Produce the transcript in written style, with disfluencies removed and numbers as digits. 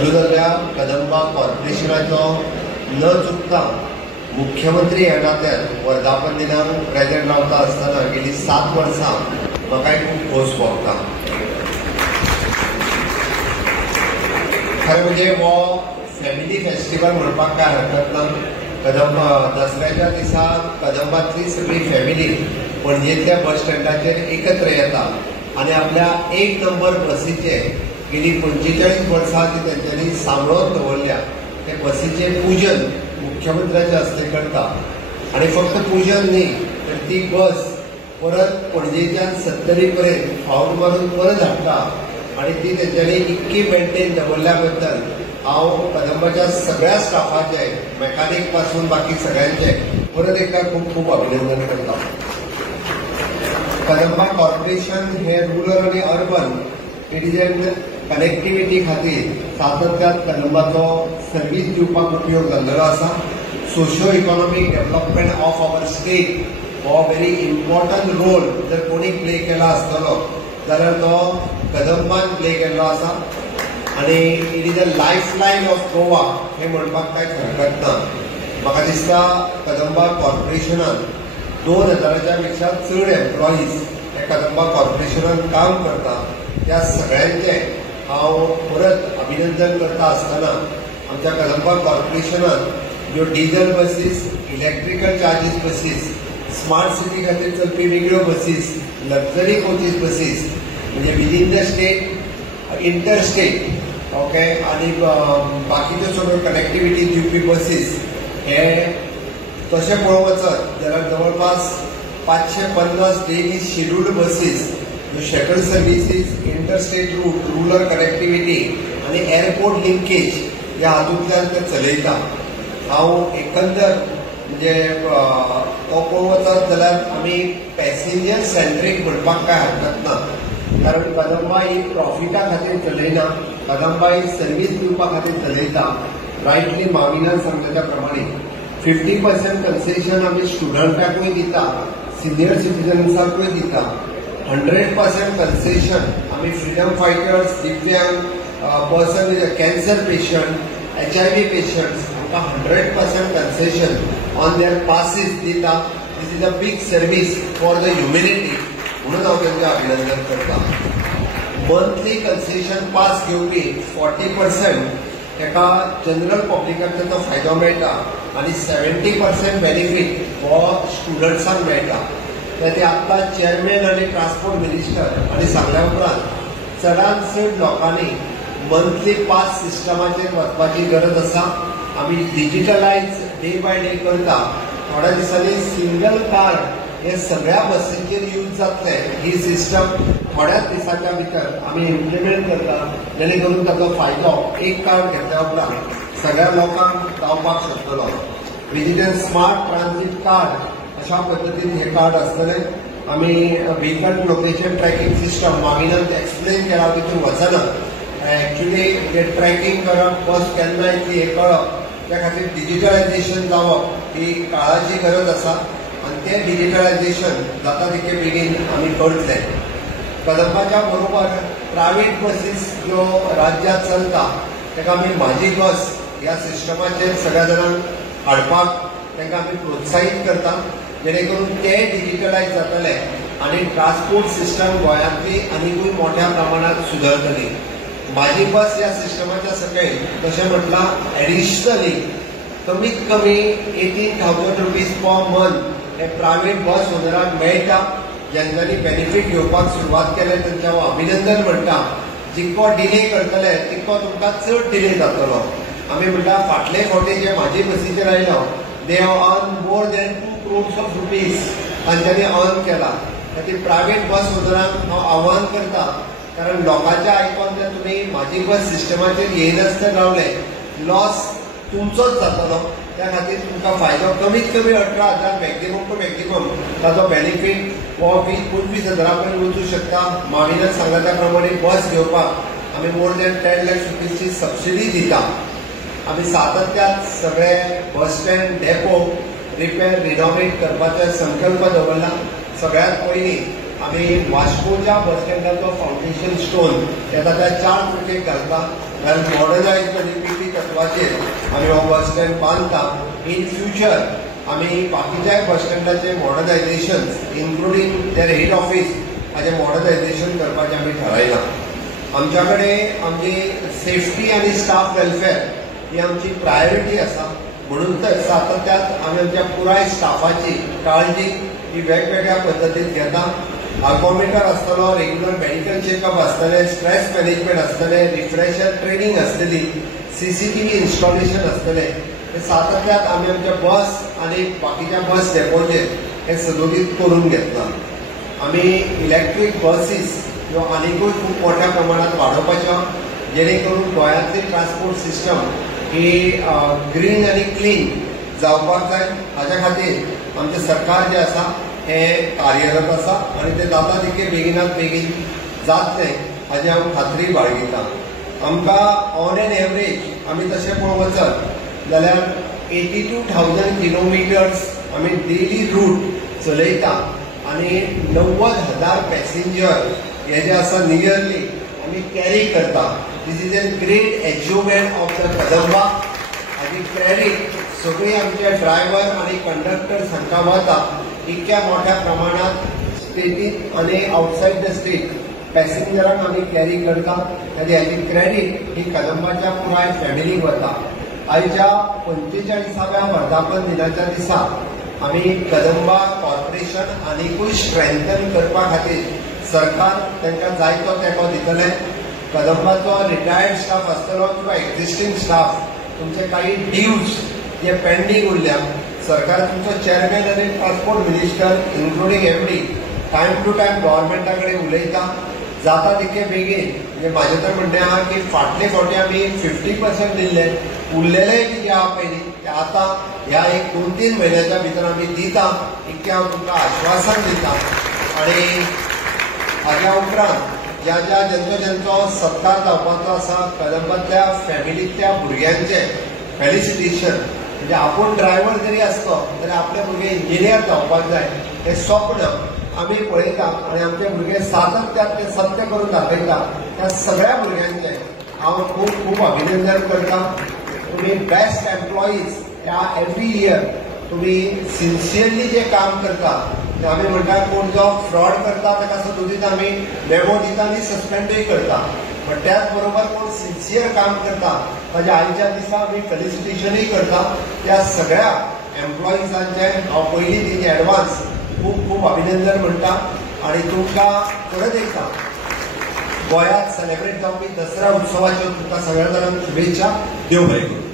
सुरू जाल्ल्या कदंबा कॉर्पोरेशनाचो न चुकता मुख्यमंत्री ह्या नात्यान वर्धापन दिनाक प्रेजेंट रावता आसतना गेली 7 वर्सां म्हाका खूब खोस भोगता. खरें म्हणजे हो फॅमिली फेस्टिवल म्हणपाक काय हरकत ना. कदंबा दसऱ्याच्या दिसा कदंबातली सगळी फॅमिली पणजेंतल्या बस स्टँडाचेर एकत्र येता आनी आपल्या 1 नंबर बसीचे गेली 45 वर्सां ती तेंच्यांनी सांबाळून दवरल्या ते बसीचे पूजन मुख्यमंत्र्याच्या हस्ते करता. आनी फक्त पूजन न्ही तर ती बस परत पणजेच्यान 70 पर्यंत फावट मारून परत हाडटा आनी ती तेंच्यांनी इतकी मेंटेन दवरल्या बद्दल हांव कदंबाच्या सगळ्या स्टाफाचे मेकॅनिक पासून बाकी सगळ्यांचे परत एकदा खूब खूब अभिनंदन करता. कदंबा कॉर्पोरेशन हे रुरल आनी अर्बन सिटीजन कनेक्टिविटी खातीर सातत्यान कदंबाचो सर्वीस दिवपाक उपयोग जाल्लो आसा. Socio economic development of our state हो व्हेरी इम्पॉर्टंट रोल जर कोणी प्ले केला आसतलो जाल्यार तो कदंबान प्ले केल्लो आसा. आनी it is a lifeline of Goa हे म्हणपाक कांय हरकत ना. म्हाका दिसता कदंबा कॉर्पोरेशनान 2000च्या पेक्षा चड एम्प्लॉईज हे कदंबा कॉर्पोरेशनान काम करता. त्या सगळ्यांचे हांव परत अभिनंदन करता आसतना आमच्या कदंबा कॉर्पोरेशनान ज्यो diesel buses, electrical charges buses, smart city खातीर चलपी वेगळ्यो बसीस, लक्झरी कोचीस बसीस म्हणजे within the state, inter state okay आनी बाकीच्यो सगळ्यो कनेक्टिविटी दिवपी बसीस हे तशें पळोवंक वचत जाल्यार जवळपास 550 daily scheduled buses shuttle services, interstate route, rural connectivity आनी एअरपोर्ट लिंकेज ह्या हातूंतल्यान ते चलयता. हांव एकंदर म्हणजे तो पळोवंक वचत जाल्यार आमी पॅसेंजर सेंट्रीक म्हणपाक काय हरकत ना. कारण कदंबा ही प्रॉफिटा खातीर चलयना, कदंबा ही सर्वीस दिवपा खातीर चलयता. रायटली माविनान सांगले त्या प्रमाणे 50% कन्सेशन आमी स्टुडंटाकूय दिता, सिनियर सिटीजन्साकूय दिता. 100% कन्सेशन आमी फ्रीडम फायटर्स, दिव्यांग person with cancer patient, HIV patients हांकां 100% कन्सेशन ऑन देअर पासीस दिता. This is a big service for the humanity म्हणून हांव तेंचें अभिनंदन करता. मंथली कन्सेशन पास घेवपी 40% एका जनरल पब्लिकाक ताचो फायदो मेळटा आनी 70% बेनिफीट हो स्टुडंट्सांक मेळटा. ते आत्ता चेअरमॅन आनी ट्रान्सपोर्ट मिनिस्टर आनी सांगल्या उपरांत चडांत चड लोकांनी मंथली पास सिस्टमाचेर वचपाची गरज आसा. आमी डिजिटलायज डे बाय डे करता. थोड्या दिसांनी सिंगल कार्ड हे सगळ्या बसींचेर यूज जातले. ही सिस्टम थोड्याच दिसाच्या भितर आमी इम्प्लिमेंट करता जेणे करून ताचो फायदो एक कार्ड घेतल्या उपरांत सगळ्या लोकांक जावपाक शकतलो. विजिटन स्मार्ट ट्रान्झीट कार्ड अशा पद्धतीन हे कार्ड आसतले. आमी व्हेकल लोकेशन ट्रॅकिंग सिस्टम माविनान एक्सप्लेन केला तितून वचना. एक्चुअली हे ट्रॅकिंग करप बस केन्ना येतली हे कळप त्या खातीर डिजिटलायझेशन जावप ही काळाची गरज आसा आनी तें डिजिटलायझेशन जाता तितके बेगीन आमी करतले. कदंबाच्या बरोबर प्रायवेट बसीस ज्यो राज्यांत चलता ताका आमी म्हाजी बस ह्या सिस्टमाचेर सगळ्या जाणांक हाडपाक तांकां आमी प्रोत्साहीत करता जेणे करून ते डिजिटलायज जातले आनी ट्रान्सपोर्ट सिस्टम गोंयांतली आनीकूय मोठ्या प्रमाणात सुदरतली. म्हाजी बस ह्या सिस्टमाच्या सकयल तशें म्हटलां एडिशनली कमीत कमी 18,000 रुपीज पर मंथ हे प्रायवेट बस ओनराक मेळटा. ज्यांच्यानी बेनिफीट घेवपाक सुरवात केले तांचें हांव अभिनंदन म्हणटा. जितको डिले करतले तितको तुमकां चड डिले जातलो. आमी म्हणटा फाटले फावटी जे म्हाजी बसीचेर आयलो they have earn more than 2 crores of rupees तांच्यांनी अर्न केला. ती प्रायवेट बस ओनरांक हांव आव्हान करता कारण लोकांचे आयकून जर तुमी म्हाजी बस सिस्टमाचेर येयनासतना रावले लॉस तुमचोच जातलो. त्या खातीर तुमकां फायदो कमीत कमी 18,000 मॅक्झिमम टू मॅक्झिमम ताचो बेनिफीट हो 20-25,000 पर्यंत वचूंक शकता. माविनान सांगला त्या प्रमाणे बस घेवपाक आमी मोर दॅन 10 लाख रुपीजची सबसिडी दिता. आमी सातत्यान सगळे bus stand depot repair renovate करपाचो संकल्प दवरला. सगळ्यात पयलीं आमी वास्कोच्या बस स्टँडाचो फावंडेशन स्टोन येता त्या 4 फुटीक घालता. कारण मॉडर्नायज पीपीपी तत्वाचेर आमी हो बस स्टँड बांदता. इन फ्युचर आमी बाकीच्याय बस स्टँडाचे मॉडर्नायजेशन इन्क्लुडींग देर हेड ऑफिस हाचें मॉडर्नायजेशन करपाचें आमी थारायलां. आमच्या कडेन आमची सेफ्टी आनी स्टाफ वेलफेअर ही आमची प्रायोरिटी आसा. म्हणून तर सातत्यात आमी आमच्या पुराय स्टाफाची काळजी ही वेगवेगळ्या पद्दतीन घेता. आर्गोमीटर आसतलो, रेग्युलर मेडिकल चेकअप आसतले, स्ट्रेस मॅनेजमेंट आसतले, रिफ्रेशर ट्रेनिंग आसतली, सीसीटीव्ही इन्स्टॉलेशन आसतले. हे सातत्यात आमी आमच्या बस आनी बाकीच्या बस डेपोचेर हे सदोदीत करून घेतला. आमी इलेक्ट्रीक बसीस ह्यो आनीकूय खूब मोठ्या प्रमाणात वाडोवपाच्यो, जेणे करून गोंयांतली ट्रान्सपोर्ट सिस्टम ही ग्रीन आनी क्लीन जावपाक जाय. हाच्या खातीर आमचें सरकार जें आसा हें कार्यरत आसा आनी तें जाता तितके बेगिनात बेगीन जातलें हाची हांव खात्री बाळगितां. आमकां ऑन एन एवरेज आमी तशें पळोवंक वचत जाल्यार 82,000 किलोमिटर्स आमी डेली रूट चलयता आनी 90,000 पॅसेंजर हे जे आसा नियरली आमी कॅरी करता. This is an great achievement of the Kadamba. हाची क्रेडीट सगळी आमचे ड्रायव्हर आनी कंडक्टर्स हांकां वता. इतक्या मोठ्या प्रमाणात स्टेटीत आनी आउटसायड द स्टेट पॅसेंजरांक आमी कॅरी करता आनी हाची क्रेडीट ही कदंबाच्या पुराय फॅमिलीक वता. आयच्या 45व्या वर्धापन दिनाच्या दिसा आमी कदंबा कॉर्पोरेशन आनीकूय स्ट्रेंथन करपा खातीर सरकार तांकां जायतो तेंको दितले. कदंबाचो रिटायर्ड स्टाफ आसतलो किंवा एक्झिस्टींग स्टाफ तुमचे काही ड्यूज जे पेंडींग उरल्या सरकार तुमचो चेअरमॅन आनी transport minister including MD time to time गव्हर्मेंटा कडेन उलयता. जाता तितके बेगीन म्हणजे म्हाजें तर म्हणणें आहा की फाटले फावटी आमी 50% दिल्ले, उरलेलेय कितें आहा पयलीं ते आतां ह्या 1-2-3 म्हयन्याच्या भितर आमी दिता इतकें हांव तुमकां आश्वासन दिता. आनी हाच्या उपरांत ज्यांचो सत्कार जावपाचो आसा कदंबातल्या फॅमिलींतल्या भुरग्यांचे फेलिसिटेशन. म्हणजे आपूण ड्रायव्हर जरी आसलो जाल्यार आपले भुरगे इंजिनियर जावपाक जाय हें स्वप्न आमी पळयता आनी आमचे भुरगे सातत्यात ते सत्य करून दाखयता. त्या सगळ्या भुरग्यांचे हांव खूब खूब अभिनंदन करता. तुमी बेस्ट एम्प्लॉईज ह्या एवरी इयर तुमी सिन्सियरली जे काम करता ते आमी म्हणटा कोण जो फ्रॉड करता ताका सदोदीत आमी मेमो दिता आनी सस्पेंडूय करता. पण त्याच बरोबर कोण सिन्सियर काम करता ताच्या आयच्या दिसा आमी फेलिसिटेशनूय करता. त्या सगळ्या एम्प्लॉईजांचे हांव पयलीं तेजे एडवान्स खूब खूब अभिनंदन म्हणटा. आनी तुमकां परत एकदा गोंयांत सेलेब्रेट जावपी दसरा उत्सवाच्यो तुमकां सगळ्या जाणांक शुभेच्छा. देव बरें करूं.